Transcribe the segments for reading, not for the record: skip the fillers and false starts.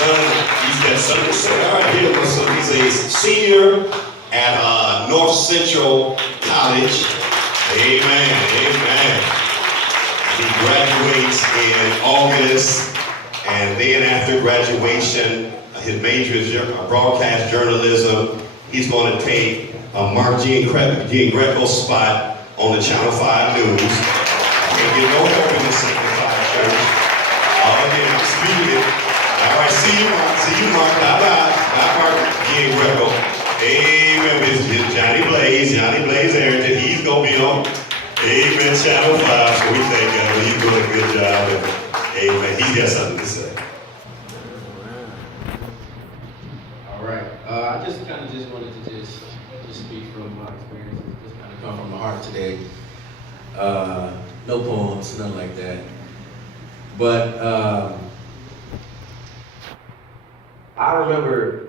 He's got something to say. All right, here, so he's a senior at North Central College. Amen, amen. He graduates in August, and then after graduation, his major is broadcast journalism. He's going to take Mark Greco's spot on the Channel 5 News. Can't get no help in the Sanctified Church. Again, I'm speaking. All right, see you, Mark. Bye, Mark Greco. Amen. It's Johnny Blaze Arrington. He's going to be on, amen, Channel 5. So we thank God. He's doing a good job. And, amen. He's got something to say. All right. I just wanted to just speak from my experiences. Just kind of come from the heart today. No poems, nothing like that. But I remember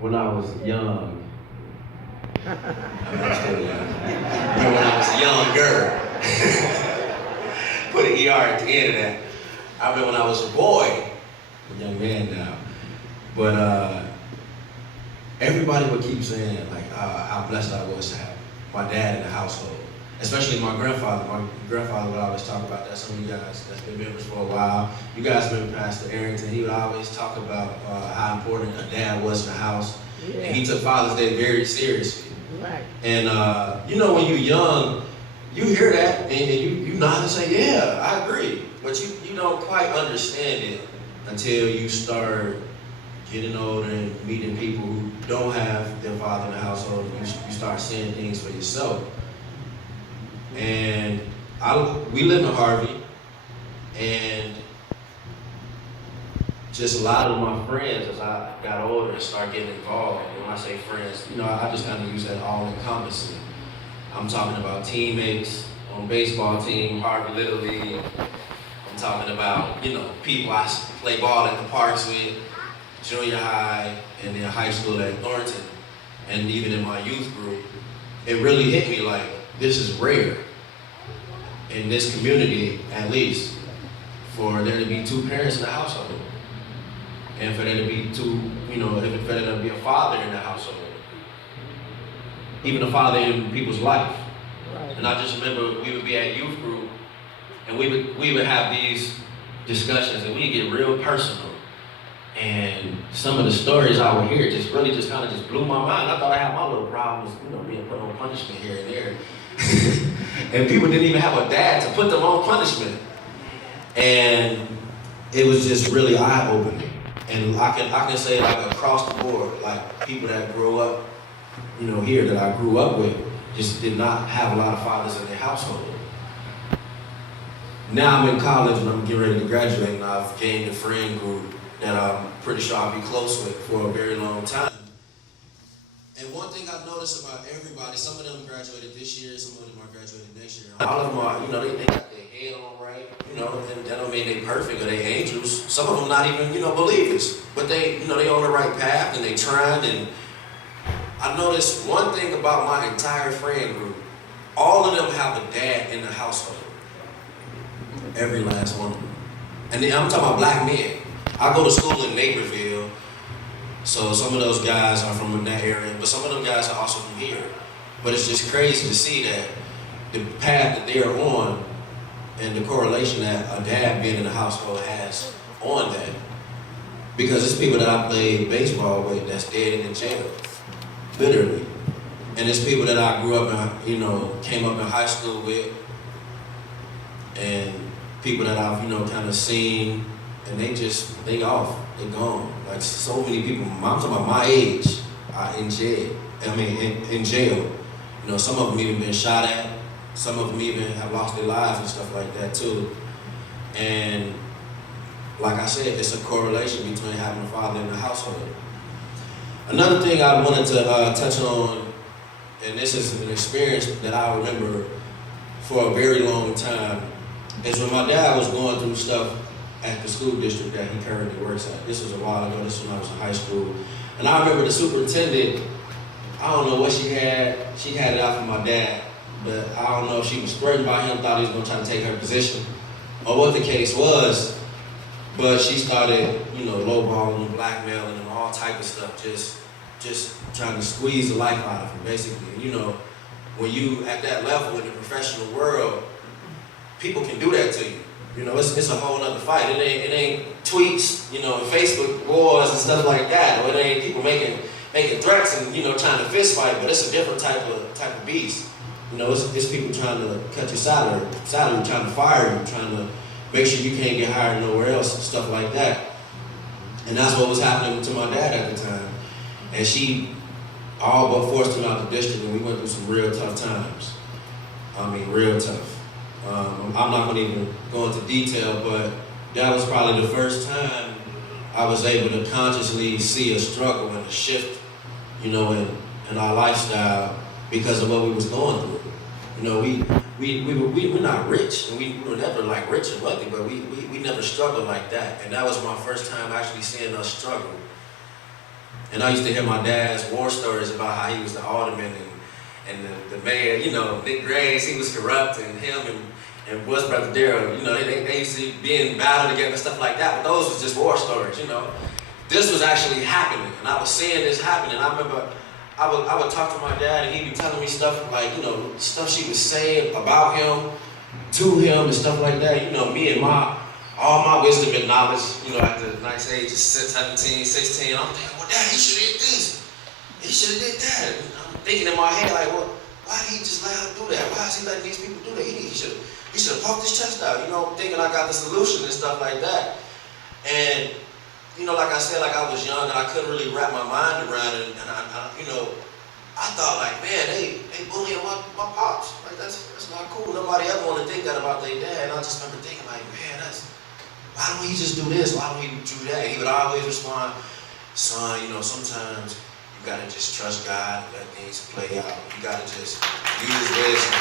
when I was young. I'm still young. I remember when I was younger. Put an ER at the end of that. I remember when I was a boy, a young man now. But everybody would keep saying like how blessed I was to have my dad in the household. Especially my grandfather. My grandfather would always talk about that. Some of you guys that's been members for a while. You guys remember Pastor Arrington. He would always talk about how important a dad was in the house. Yeah. And he took Father's Day very seriously. Right. And you know, when you're young, you hear that and you nod and say, yeah, I agree. But you don't quite understand it until you start getting older and meeting people who don't have their father in the household. You start seeing things for yourself. And we live in Harvey, and just a lot of my friends, as I got older and started getting involved, and when I say friends, you know, I just kind of use that all-encompassing. I'm talking about teammates on baseball team, Harvey Little League. I'm talking about, you know, people I play ball at the parks with, junior high, and then high school at Thornton, and even in my youth group. It really hit me like, this is rare in this community, at least, for there to be two parents in the household, and for there to be two, you know, for there to be a father in the household, even a father in people's life. Right. And I just remember we would be at youth group, and we would have these discussions, and we'd get real personal. And some of the stories I would hear just kind of blew my mind. I thought I had my little problems, you know, being put on punishment here and there. And people didn't even have a dad to put them on punishment. And it was just really eye-opening. And I can say like across the board, like people that grow up, you know, here that I grew up with, just did not have a lot of fathers in their household. Now I'm in college and I'm getting ready to graduate, and I've gained a friend group that I'm pretty sure I'll be close with for a very long time. And one thing I've noticed about everybody, some of them graduated this year, some of them are graduating next year. All of them are, you know, they got their head on right, you know, and that don't mean they perfect or they angels. Some of them not even, you know, believers, but they, you know, they on the right path and they trying. And I noticed one thing about my entire friend group, all of them have a dad in the household. Every last one of them. And then I'm talking about black men. I go to school in Naperville, so some of those guys are from that area, but some of them guys are also from here. But it's just crazy to see that the path that they're on and the correlation that a dad being in the household has on that. Because it's people that I played baseball with that's dead and in jail, literally. And it's people that I grew up in, you know, came up in high school with, and people that I've, you know, kind of seen. And they off, they gone. Like so many people, I'm talking about my age, are in jail. In jail. You know, some of them even been shot at. Some of them even have lost their lives and stuff like that too. And like I said, it's a correlation between having a father in the household. Another thing I wanted to touch on, and this is an experience that I remember for a very long time, is when my dad was going through stuff at the school district that he currently works at. This was a while ago, this was when I was in high school. And I remember the superintendent, I don't know what she had it out for my dad, but I don't know if she was threatened by him, thought he was gonna try to take her position, or what the case was. But she started, lowballing him, blackmailing him, all type of stuff, just trying to squeeze the life out of him, basically. When you at that level in the professional world, people can do that to you. It's a whole other fight. It ain't tweets, and Facebook wars and stuff like that. Or it ain't people making threats and trying to fist fight. But it's a different type of beast. It's people trying to cut your salary, trying to fire you, trying to make sure you can't get hired nowhere else and stuff like that. And that's what was happening to my dad at the time. And she all but forced him out the district, and we went through some real tough times. I mean, real tough. I'm not going to even go into detail, but that was probably the first time I was able to consciously see a struggle and a shift, in our lifestyle because of what we was going through. We're not rich, and we were never like rich and wealthy, but we never struggled like that. And that was my first time actually seeing us struggle. And I used to hear my dad's war stories about how he was the alderman and the mayor, Nick Graves, he was corrupt, and him and Wes Brother Darrell, they used to be in battle together and stuff like that, but those was just war stories, This was actually happening, and I was seeing this happening. I remember I would talk to my dad, and he'd be telling me stuff like, stuff she would say about him, to him, and stuff like that. Me and all my wisdom and knowledge, at the nice age of 17, 16, I'm thinking, well, Dad, he should have did this. He should have did that. And I'm thinking in my head, like, well, why did he just let her do that? Why is he letting these people do that? He should have puffed his chest out, thinking I got the solution and stuff like that. And, like I said, like I was young and I couldn't really wrap my mind around it. And I thought like, man, they bullying my pops. Like that's not cool. Nobody ever want to think that about their dad. And I just remember thinking like, man, why don't he just do this? Why don't he do that? He would always respond, son, sometimes you gotta just trust God and let things play out. You gotta just use wisdom.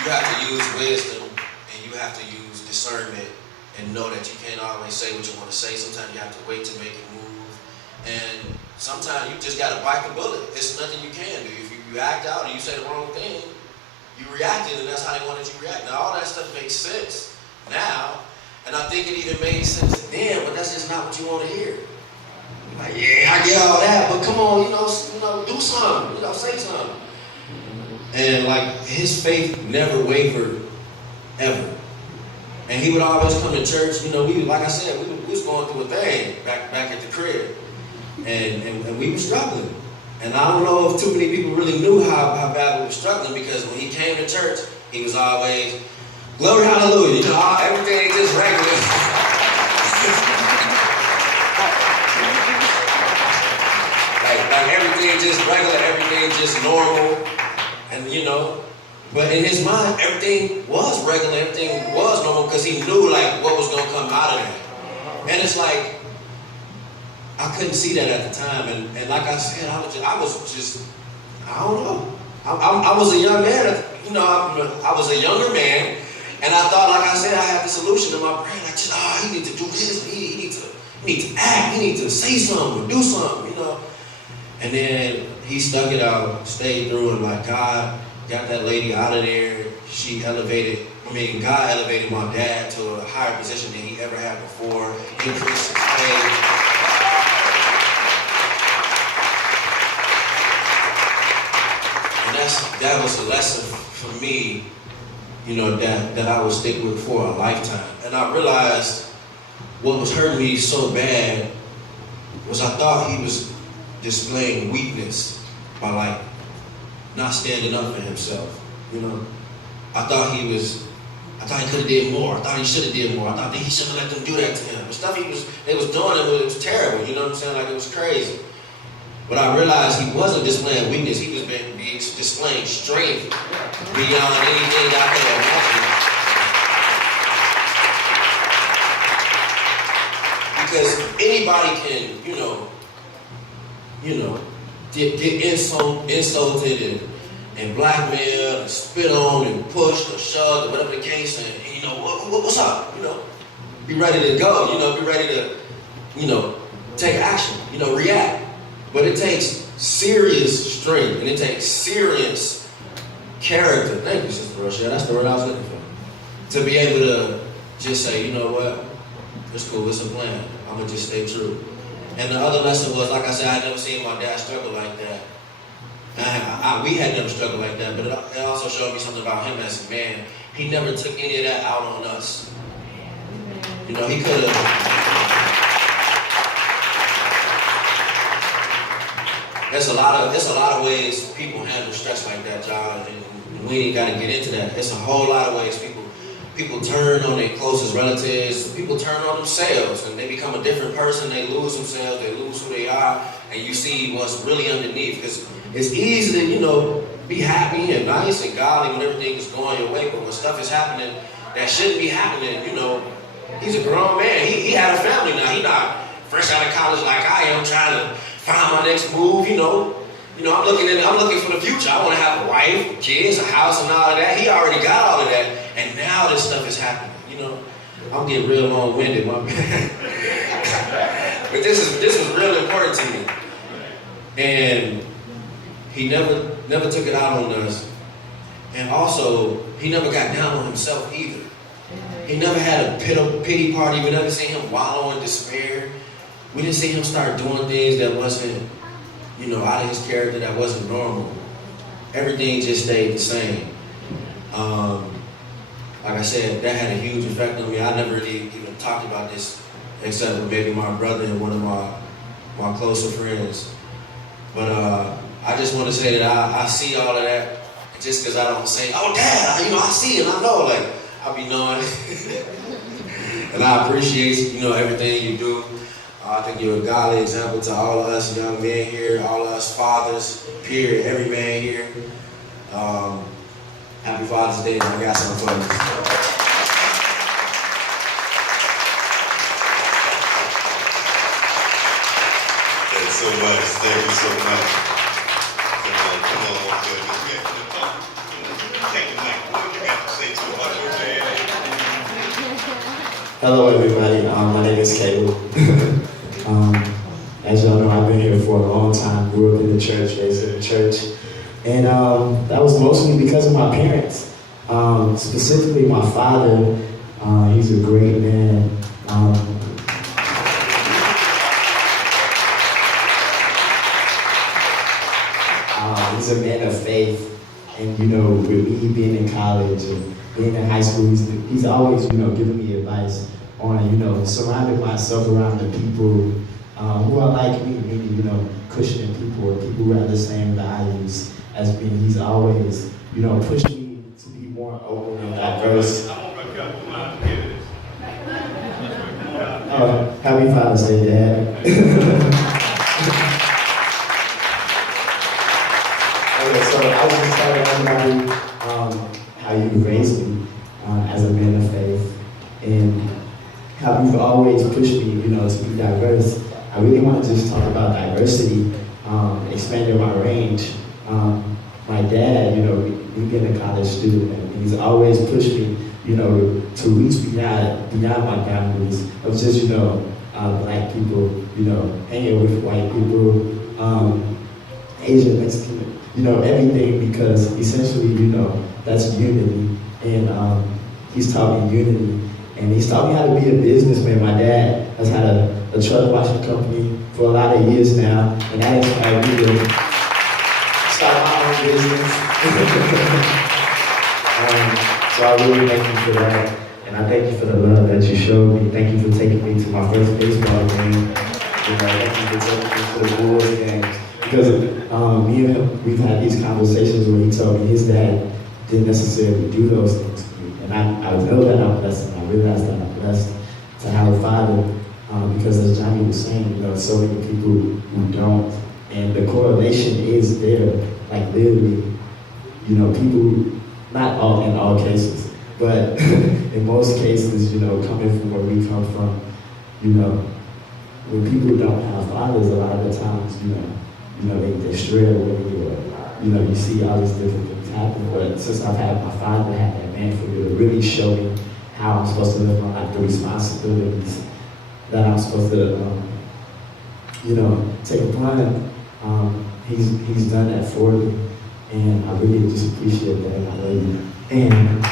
You have to use wisdom and you have to use discernment and know that you can't always say what you want to say. Sometimes you have to wait to make a move. And sometimes you just gotta bite the bullet. It's nothing you can do. If you act out and you say the wrong thing, you reacted, and that's how they wanted you to react. Now, all that stuff makes sense now, and I think it even made sense then, but that's just not what you want to hear. Like, yeah, I get all that, but come on, do something, say something. And like, his faith never wavered, ever. And he would always come to church, like I said, we was going through a thing back at the crib, and we were struggling. And I don't know if too many people really knew how bad we were struggling, because when he came to church, he was always, glory, hallelujah, everything just regular. like everything just regular, everything just normal. And but in his mind, everything was regular, everything was normal, because he knew like what was gonna come out of that. And it's like, I couldn't see that at the time, and like I said, I was just, I don't know. I was a young man, I was a younger man, and I thought, like I said, I had the solution in my brain. Like, he need to do this, he need to act, he need to say something, or do something, And then he stuck it out, stayed through, and like God got that lady out of there. God elevated my dad to a higher position than he ever had before, increased his pay. That was a lesson for me, that I would stick with for a lifetime. And I realized what was hurting me so bad was I thought he was displaying weakness by like not standing up for himself. I thought he could have did more. I thought he should have did more. I thought that he shouldn't let them do that to him. The stuff they was doing, it was terrible. Like it was crazy. But I realized he wasn't displaying weakness. He was displaying strength beyond anything I could have imagined. Because anybody can, get insulted and blackmailed and spit on and pushed or shoved or whatever the case, and what's up? Be ready to go. Be ready to, take action. React. But it takes serious strength, and it takes serious character. Thank you, Sister Rochelle. That's the word I was looking for. to be able to just say, you know what, it's cool, it's a plan. I'm gonna just stay true. And the other lesson was, like I said, I never seen my dad struggle like that. We had never struggled like that, but it also showed me something about him as a man. He never took any of that out on us. You know, he could have. There's a lot of ways people handle stress like that, John, and we ain't got to get into that. It's a whole lot of ways people turn on their closest relatives. People turn on themselves, and they become a different person. They lose themselves. They lose who they are, and you see what's really underneath. Because it's easy to, you know, be happy and nice and godly when everything is going your way, but when stuff is happening that shouldn't be happening, you know, he's a grown man. He had a family now. He not fresh out of college like I am, trying to find my next move. You know, I'm looking for the future. I want to have a wife, kids, a house, and all of that. He already got all of that, and now this stuff is happening. You know, I'm getting real long-winded, my man. But this is real important to me, and he never took it out on us, and also he never got down on himself either. He never had a pity party. We never seen him wallow in despair. We didn't see him start doing things that wasn't, you know, out of his character, that wasn't normal. Everything just stayed the same. Like I said, that had a huge effect on me. I never really even talked about this except with maybe my brother and one of my closer friends. But I just want to say that I see all of that just because I don't say, oh, Dad, you know, I see it, I know, like, I be knowing. And I appreciate, you know, everything you do. I think you're a godly example to all of us young men here, all of us fathers, period, every man here. Happy Father's Day, and I got something for you. Thanks so much. Thank you so much. Come on, good. Take the mic. What you got to say to us, Hello, everybody. My name is Caleb. As y'all know, I've been here for a long time. Grew up in the church, raised in the church, and that was mostly because of my parents. Specifically, my father. He's a great man. He's a man of faith, and you know, with me being in college and being in high school, he's always, you know, giving me advice on, you know, surrounding myself around the people who are like me, meaning, you know, Christian people or people who have the same values as me. He's always, you know, pushed me to be more open and diverse. Happy Father's Day, Dad. Okay, so I was just telling everybody how you raised me as a man of faith, and how you've always pushed me, you know, to be diverse. I really want to just talk about diversity, expanding my range. My dad, you know, we've been a college student, and he's always pushed me, you know, to reach beyond my boundaries of just, you know, black people, you know, hanging with white people, Asian, Mexican, you know, everything, because essentially, you know, that's unity. And he's taught me unity. And he's taught me how to be a businessman. My dad has had a truck washing company for a lot of years now, and that inspired me to start my own business. So I really thank you for that, and I thank you for the love that you showed me. Thank you for taking me to my first baseball game. You know, thank you for taking me to the Bulls games. Because me and him, we've had these conversations where he told me his dad didn't necessarily do those things for me. And I know that I'm blessed, and I realize that I'm blessed to have a father, because as Johnny was saying, you know, so many people who don't. And the correlation is there, like literally, you know, people, not all in all cases, but in most cases, you know, coming from where we come from, you know, when people don't have fathers, a lot of the times, you know, they stray away, or, you know, you see all these different things happen. But since I've had my father, had that man for me to really show me how I'm supposed to live my life, the responsibilities that I'm supposed to, you know, take upon. He's done that for me, and I really just appreciate that. I love you. And